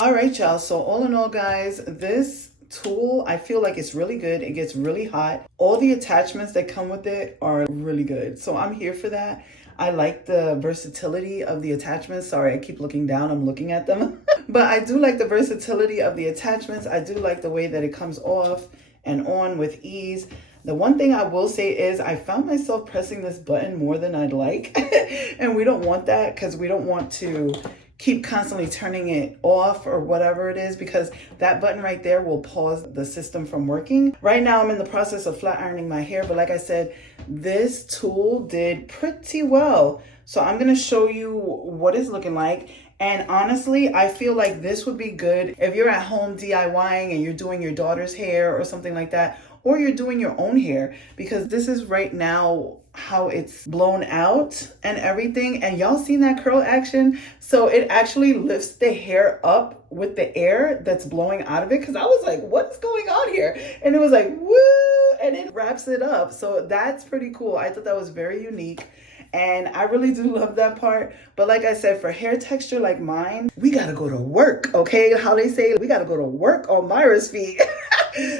All right, y'all. So all in all, guys, this tool, I feel like it's really good. It gets really hot. All the attachments that come with it are really good. So I'm here for that. I like the versatility of the attachments. Sorry, I keep looking down. I'm looking at them. But I do like the versatility of the attachments. I do like the way that it comes off and on with ease. The one thing I will say is I found myself pressing this button more than I'd like. And we don't want that because we don't want to keep constantly turning it off or whatever it is, because that button right there will pause the system from working. Right now I'm in the process of flat ironing my hair, but like I said, this tool did pretty well. So I'm gonna show you what it's looking like. And honestly, I feel like this would be good if you're at home DIYing and you're doing your daughter's hair or something like that, or you're doing your own hair, because this is right now how it's blown out and everything. And y'all seen that curl action? So it actually lifts the hair up with the air that's blowing out of it. Cause I was like, what's going on here? And it was like, woo, and it wraps it up. So that's pretty cool. I thought that was very unique. And I really do love that part. But like I said, for hair texture like mine, we gotta go to work, okay? How they say, we gotta go to work on Myra's feet.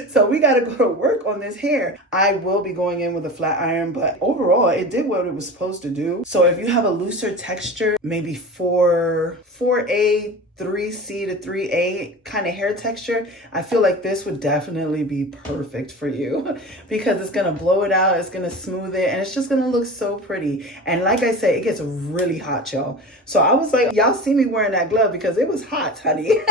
So we gotta go to work on this hair. I will be going in with a flat iron, but overall it did what it was supposed to do. So if you have a looser texture, maybe 4A, 3C to 3A kind of hair texture, I feel like this would definitely be perfect for you because it's gonna blow it out, it's gonna smooth it, and it's just gonna look so pretty. And like I said, it gets really hot, y'all. So I was like, y'all see me wearing that glove because it was hot, honey.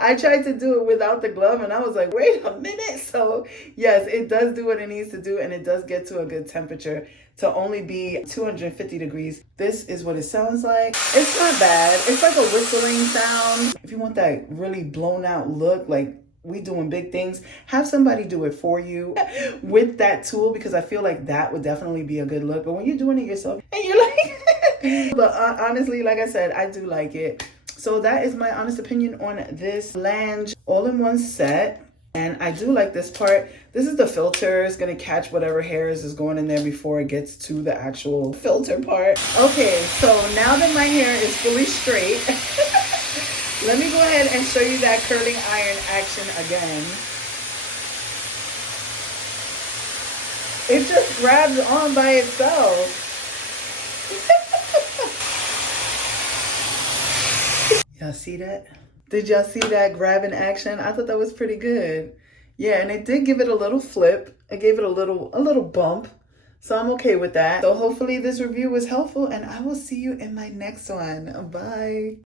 I tried to do it without the glove and I was like, wait a minute. So yes, it does do what it needs to do, and it does get to a good temperature to only be 250 degrees. This is what it sounds like. It's not bad. It's like a whistling sound. If you want that really blown out look, like we doing big things, have somebody do it for you with that tool, because I feel like that would definitely be a good look. But when you're doing it yourself and you're like, but honestly, like I said, I do like it. So that is my honest opinion on this LANGE all-in-one set. And I do like this part. This is the filter. It's gonna catch whatever hairs is going in there before it gets to the actual filter part. Okay, so now that my hair is fully straight, let me go ahead and show you that curling iron action again. It just grabs on by itself. Y'all see that? Did y'all see that grabbing action? I thought that was pretty good. Yeah, and it did give it a little flip. It gave it a little bump. So I'm okay with that. So hopefully this review was helpful, and I will see you in my next one. Bye.